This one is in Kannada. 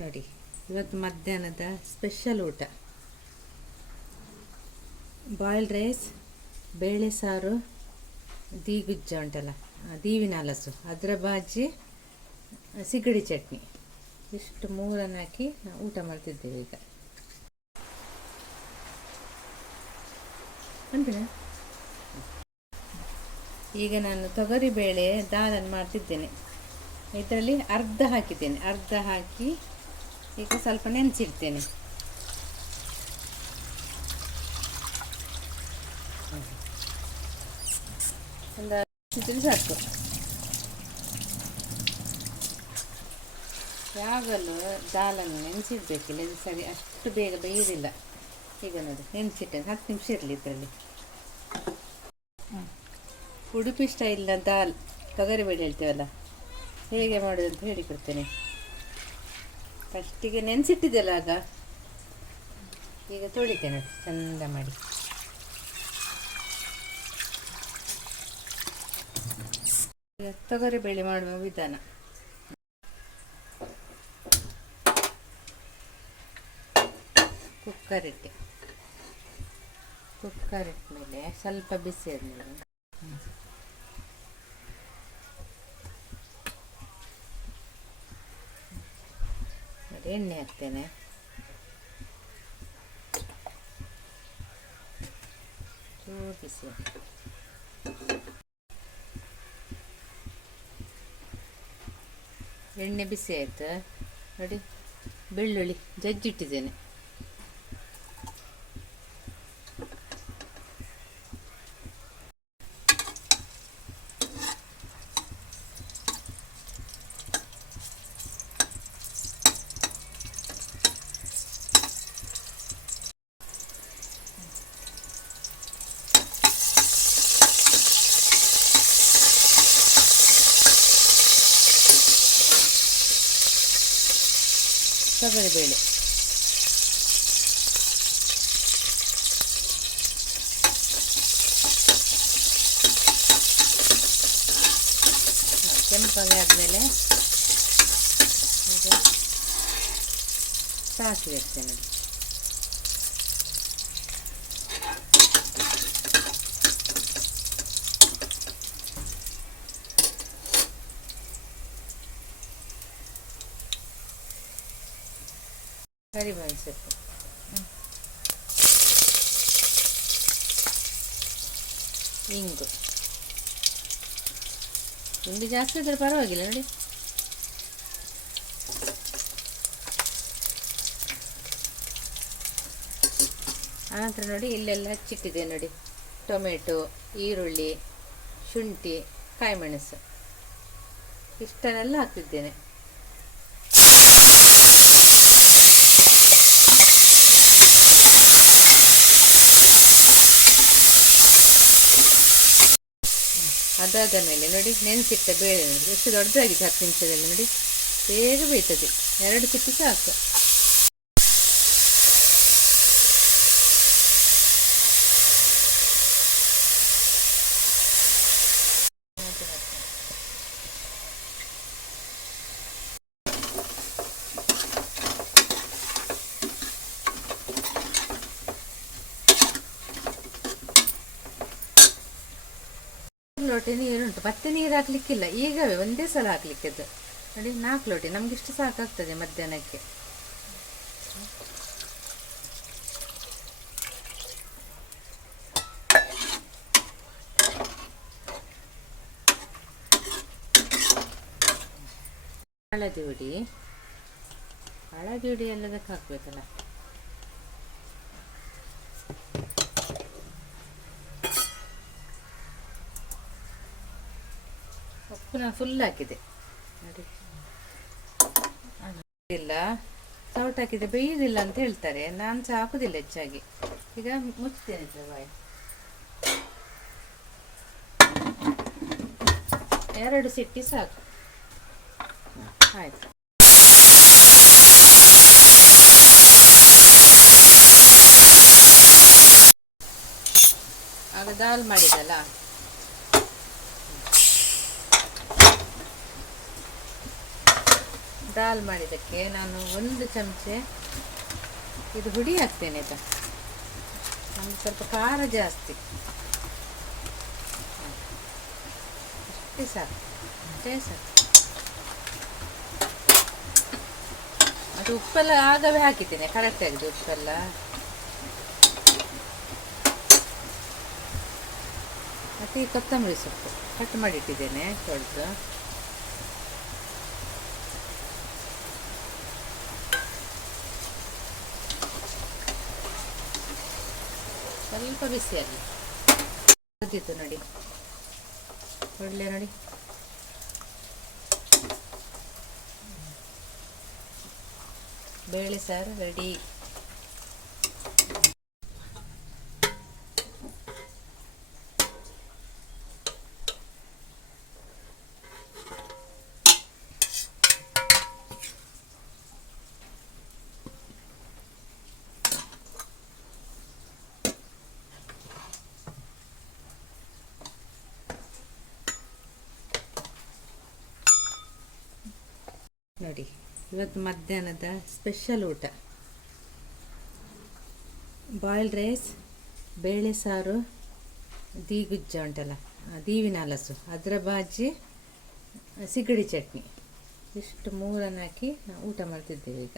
ನೋಡಿ, ಇವತ್ತು ಮಧ್ಯಾಹ್ನದ ಸ್ಪೆಷಲ್ ಊಟ. ಬಾಯ್ಲ್ಡ್ ರೈಸ್ ಬೇಳೆ ಸಾರು ದೀಗುಜ್ಜ ಉಂಟಲ್ಲ ದೀವಿನ ಹಲಸು, ಅದರ ಬಾಜಿ ಸಿಗಡಿ ಚಟ್ನಿ. ಇಷ್ಟು ಮೂರನ್ನು ಹಾಕಿ ನಾವು ಊಟ ಮಾಡ್ತಿದ್ದೇವೆ ಈಗ. ಉಂಟಾ ಈಗ ನಾನು ತೊಗರಿಬೇಳೆ ದಾಲನ್ನು ಮಾಡ್ತಿದ್ದೇನೆ. ಇದರಲ್ಲಿ ಅರ್ಧ ಹಾಕಿದ್ದೇನೆ. ಅರ್ಧ ಹಾಕಿ ಈಗ ಸ್ವಲ್ಪ ನೆನೆಸಿಡ್ತೇನೆ. ಒಂದು ಸಾಕು. ಯಾವಾಗಲೂ ದಾಲನ್ನು ನೆನೆಸಿಡ್ಬೇಕಿಲ್ಲ ಇದು ಸರಿ ಅಷ್ಟು ಬೇಗ ಬೇಯೋದಿಲ್ಲ. ಈಗ ನೋಡಿ, ನೆನೆಸಿಟ್ಟೆ. ಹತ್ತು ನಿಮಿಷ ಇರಲಿ ಇದರಲ್ಲಿ. ಉಡುಪಿ ಸ್ಟೈಲ್ ದಾಲ್, ತೊಗರಿಬೇಳೆ ಹೇಳ್ತೇವಲ್ಲ? ಹೇಗೆ ಮಾಡೋದು ಅಂತ ಹೇಳಿಕೊಡ್ತೇನೆ. ಫಸ್ಟಿಗೆ ನೆನೆಸಿಟ್ಟಿದ್ದೆಲ್ಲ ಆಗ? ಈಗ ತೊಳಿತೇನೆ, ಚಂದ ಮಾಡಿ. ಈಗ ತೊಗರಿಬೇಳೆ ಮಾಡುವ ವಿಧಾನ. ಕುಕ್ಕರ್ ಇಟ್ಟೆ. ಕುಕ್ಕರ್ ಇಟ್ಮೇಲೆ ಸ್ವಲ್ಪ ಬಿಸಿ ಆದಮೇಲೆ ಎಣ್ಣೆ ಹಾಕ್ತೇನೆ. ಚೂರು ಬಿಸಿ ಎಣ್ಣೆ ಬಿಸಿ ಆಯ್ತು? ನೋಡಿ ಬೆಳ್ಳುಳ್ಳಿ ಜಜ್ಜಿಟ್ಟಿದ್ದೇನೆ. ತೊಗರಿಬೇಳೆ ಕೆಂಪಾಗಿ ಆದಮೇಲೆ ಸಾಸಿವೆ ಹಾಕ್ತೇನೆ ಕರಿಬೇವಿನ ಸೊಪ್ಪು ಇಂಗು. ಇಂಗು ಜಾಸ್ತಿ ಇದ್ರೆ ಪರವಾಗಿಲ್ಲ, ನೋಡಿ. ಆನಂತರ ನೋಡಿ, ಇಲ್ಲೆಲ್ಲ ಹಚ್ಚಿಟ್ಟಿದೆ ನೋಡಿ. ಟೊಮೆಟೊ, ಈರುಳ್ಳಿ, ಶುಂಠಿ, ಕಾಯಿಮೆಣಸು. ಇಷ್ಟನ್ನೆಲ್ಲ ಹಾಕ್ತಿದ್ದೇನೆ. ಅದಾದ ಮೇಲೆ ನೋಡಿ, ನೆನೆಸಿಟ್ಟ ಬೇಳೆ ನೋಡಿ. ಎಷ್ಟು ದೊಡ್ಡದಾಗಿದೆ ಹತ್ತು ನಿಮಿಷದಲ್ಲಿ ನೋಡಿ. ಬೇಗ ಬೇಯ್ತದೆ. ಎರಡು ಸಿಪ್ಪಿ ಸಾಕು. ಲೋಟೆ ನೀರುಂಟು ಮತ್ತೆ ನೀರು ಹಾಕ್ಲಿಕ್ಕಿಲ್ಲ. ಈಗವೇ ಒಂದೇ ಸಲ ಹಾಕ್ಲಿಕ್ಕಿದ್ದು. ನೋಡಿ, ನಾಲ್ಕು ಲೋಟೆ ನಮ್ಗೆ ಇಷ್ಟು ಸಾಕಾಗ್ತದೆ ಮಧ್ಯಾಹ್ನಕ್ಕೆ. ಹಳದಿ ಹುಡಿ. ಹಳದಿ ಹುಡಿ ಎಲ್ಲದಕ್ಕೆ ಹಾಕ್ಬೇಕಲ್ಲ? ಉಪ್ಪು ನಾನು ಫುಲ್ ಹಾಕಿದೆ. ನೋಡಿ. ಇಲ್ಲ. ಸೌಟ್ ಹಾಕಿದ್ರೆ ಬೇಯುವುದಿಲ್ಲ ಅಂತ ಹೇಳ್ತಾರೆ. ನಾನು ಸಹ ಹಾಕುದಿಲ್ಲ ಹೆಚ್ಚಾಗಿ. ಈಗ ಮುಚ್ತೇನೆ ಸರ್ ಬಾಯ್. ಎರಡು ಸಿಟ್ಟಿ ಸಾಕು. ಆಯ್ತು. ಆಗ ದಾಲ್ ಮಾಡಿದಲ್ಲ ದಾಲ್ ಮಾಡಿದ್ದಕ್ಕೆ ನಾನು ಒಂದು ಚಮಚೆ ಇದು ಹುಡಿ ಹಾಕ್ತೇನೆ ಇದು ನಮ್ಗೆ ಸ್ವಲ್ಪ ಖಾರ ಜಾಸ್ತಿ. ಅಷ್ಟೇ ಸಾಕು. ಅಷ್ಟೇ ಸಾಕು. ಅದು ಉಪ್ಪೆಲ್ಲ ಆಗವೇ ಹಾಕಿದ್ದೇನೆ ಕರೆಕ್ಟ್ ಆಗಿದೆ ಉಪ್ಪೆಲ್ಲ. ಮತ್ತೆ ಈ ಕೊತ್ತಂಬರಿ ಸೊಪ್ಪು ಕಟ್ ಮಾಡಿಟ್ಟಿದ್ದೇನೆ ತೊಳೆದು ಸ್ವಲ್ಪ ಬಿಸಿ ಆಗಲಿ ಬಂದಿತ್ತು ನೋಡಿ. ಒಳ್ಳೆ ನೋಡಿ. ಬೇಳೆ ಸಾರು ರೆಡಿ ನೋಡಿ ಇವತ್ತು ಮಧ್ಯಾಹ್ನದ ಸ್ಪೆಷಲ್ ಊಟ. ಬಾಯ್ಲ್ಡ್ ರೈಸ್ ಬೇಳೆ ಸಾರು ದೀಗುಜ್ಜ ಉಂಟಲ್ಲ ಆ, ದೀವಿನ ಹಲಸು ಅದರ ಬಾಜಿ ಸಿಗಡಿ ಚಟ್ನಿ. ಇಷ್ಟು ಮೂರನ್ನು ಹಾಕಿ ನಾವು ಊಟ ಮಾಡ್ತಿದ್ದೇವೆ ಈಗ.